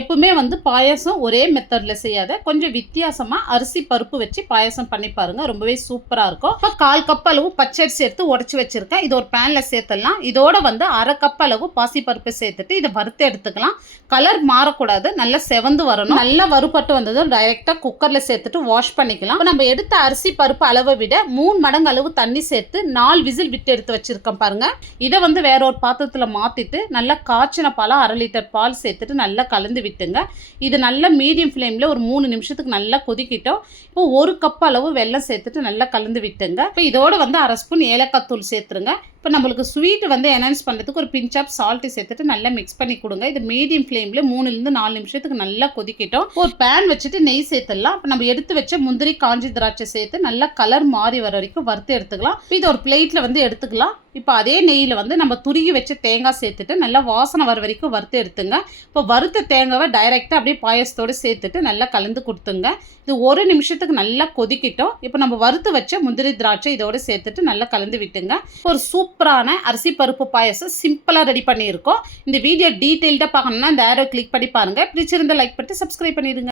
எப்பவுமே வந்து பாயாசம் ஒரே மெத்தடில் செய்யாத கொஞ்சம் வித்தியாசமாக அரிசி பருப்பு வச்சு பாயசம் பண்ணி பாருங்கள் ரொம்பவே சூப்பராக இருக்கும். இப்போ கால் கப் அளவு பச்சரிசி சேர்த்து உடச்சி வச்சுருக்கேன். இது ஒரு பேனில் சேர்த்துடலாம். இதோட வந்து அரை கப் அளவு பாசி பருப்பு சேர்த்துட்டு இதை வறுத்து எடுத்துக்கலாம். கலர் மாறக்கூடாது. நல்லா செவந்து வரணும். நல்லா வறுபட்டு வந்ததும் டைரெக்டாக குக்கரில் சேர்த்துட்டு வாஷ் பண்ணிக்கலாம். இப்போ நம்ம எடுத்த அரிசி பருப்பு அளவை விட மூணு மடங்கு அளவு தண்ணி சேர்த்து நாலு விசில் விட்டு எடுத்து வச்சுருக்கேன் பாருங்கள் இதை வந்து வேற ஒரு பாத்திரத்தில் மாற்றிட்டு நல்லா காய்ச்சின பாலாக அரை லிட்டர் பால் சேர்த்துட்டு நல்லா கலந்து விட்டுங்க இது நல்லா மீடியம் ஃப்ளேமில் ஒரு மூணு நிமிஷத்துக்கு நல்லா கொதிக்கிட்டோம். இப்போ ஒரு கப் அளவு வெல்லம் சேர்த்துட்டு நல்லா கலந்து விட்டுங்க. இப்போ இதோட வந்து அரை ஸ்பூன் ஏலக்காய் தூள் சேர்த்துருங்க. இப்போ நம்மளுக்கு ஸ்வீட் வந்து என்ஹான்ஸ் பண்ணுறதுக்கு ஒரு பிஞ்ச் ஆஃப் சால்ட்டு சேர்த்துட்டு நல்லா மிக்ஸ் பண்ணி கொடுங்க. இது மீடியம் ஃப்ளேமில் மூணுலேருந்து நாலு நிமிஷத்துக்கு நல்லா கொதிக்கிட்டோம். ஒரு பேன் வச்சுட்டு நெய் சேர்த்துடலாம். இப்போ நம்ம எடுத்து வச்ச முந்திரி காஞ்சி திராட்சை சேர்த்து நல்லா கலர் மாறி வர வரைக்கும் வறுத்து எடுத்துக்கலாம். இப்போ இது ஒரு பிளேட்டில் வந்து எடுத்துக்கலாம். இப்போ அதே நெய்யில் வந்து நம்ம துருகி வச்ச தேங்காய் சேர்த்துட்டு நல்லா வாசனை வர வரைக்கும் வறுத்து எடுத்துங்க. இப்போ வறுத்த தேங்காவை டைரெக்டாக அப்படியே பாயசத்தோடு சேர்த்துட்டு நல்லா கலந்து கொடுத்துங்க. இது ஒரு நிமிஷத்துக்கு நல்லா கொதிக்கிட்டோம். இப்போ நம்ம வறுத்து வச்ச முந்திரி திராட்சை இதோட சேர்த்துட்டு நல்லா கலந்து விட்டுங்க. ஒரு சூப்பரான அரிசி பருப்பு பாயசம் சிம்பிளாக ரெடி பண்ணியிருக்கோம். இந்த வீடியோ டீட்டெயில்டாக பார்க்கணும்னா இந்த ஆரோ கிளிக் பண்ணி பாருங்கள் பிடிச்சிருந்த லைக் பண்ணிட்டு சப்ஸ்கிரைப் பண்ணிடுங்க.